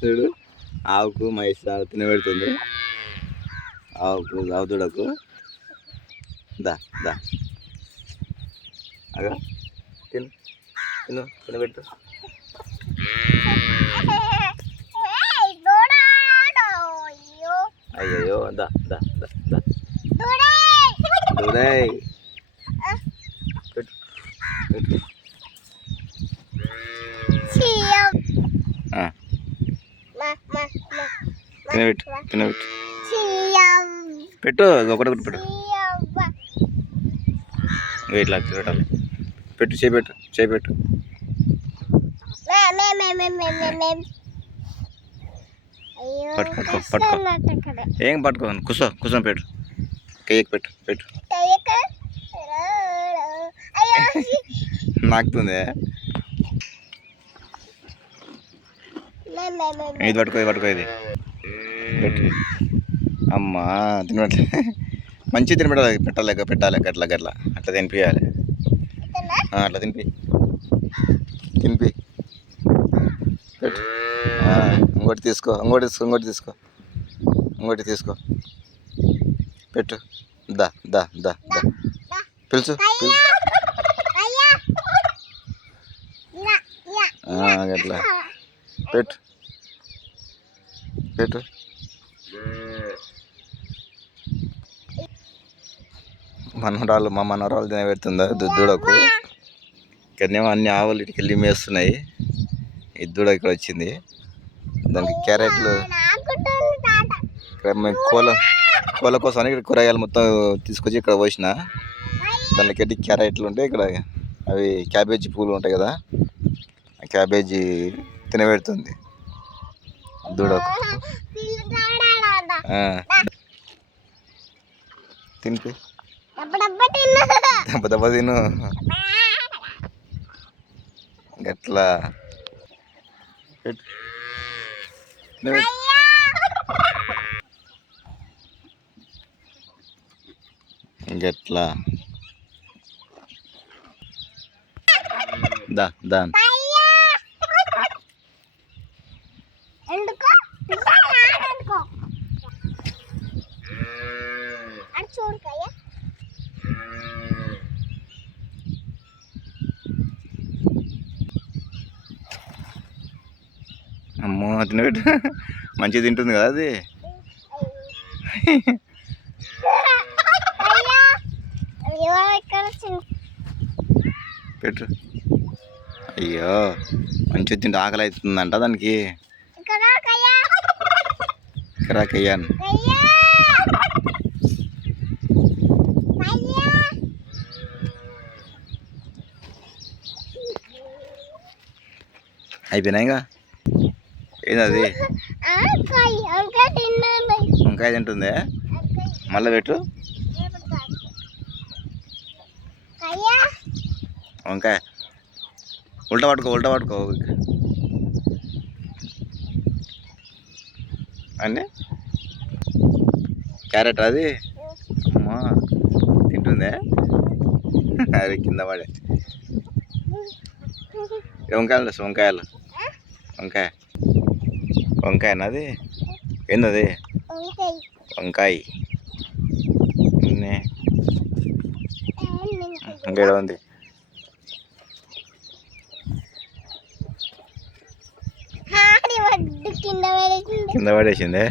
చూడు ఆవుకు మైస తినబెడుతుంది. ఆవు దూడకు దా దా అగా తిను తిను తినబెట్టు. అయ్యో దా దా దా దా దూడై పెట్టు పెట్టు. తినబెట్టు తినబెట్టు పెట్టు ఒకటి పెట్టు. ఇట్లా తిరగటాలి. పెట్టు చేపెట్టు చేపెట్టు. పట్టుకో పట్టుకో ఏం పట్టుకో కూర్చొని పెట్టు. కేక్ పెట్టు పెట్టు. నాకుతుంది. ఇది పట్టుకో ఇది పట్టుకో ఇది పెట్టు. అమ్మా తినట్లే మంచిగా తినబెట్టాలి. పెట్టాలి గట్ల గట్ల అట్లా తినిపించాలి. అట్లా తినిపి పెట్టు. ఇంకోటి తీసుకో ఇంకోటి తీసుకో పెట్టు. దా దా దా దా పిలుచు గట్లా పెట్టు పెట్టు. మా మనవరాలు తినబెడుతుందా దూడకు. ఇక్కడనేమో అన్ని ఆవులు ఇటుకి వెళ్ళి మేస్తున్నాయి. ఈ దూడ ఇక్కడ వచ్చింది. దానికి క్యారెట్లు ఇక్కడ కోళ్ళ కోసం ఇక్కడ కూరగాయలు మొత్తం తీసుకొచ్చి ఇక్కడ పోసిన. దానికి ఎట్టి క్యారెట్లు ఉంటాయి ఇక్కడ. అవి క్యాబేజీ పూలు ఉంటాయి కదా, ఆ క్యాబేజీ తినబెడుతుంది దూడకు. తినిపి దెబ్బ తిను గట్లా గట్లా దా దా అమ్మో తినబెట్టు. మంచిగా తింటుంది కదా అది. పెట్టు. అయ్యో మంచిగా తింటే ఆకలి అవుతుందంట దానికి. కయ్యాను అయిపోయినాయిగా. ఏంది వంకాయ తింటుంది. మళ్ళీ పెట్టు వంకాయ. ఉల్టా పట్టుకో అన్నీ. క్యారెట్ అది అమ్మా తింటుందే. అరే కింద పడే వంకాయలు వంకాయనది. ఏందది వంకాయ. ఇంకేడ ఉంది. కింద పడేసిందే.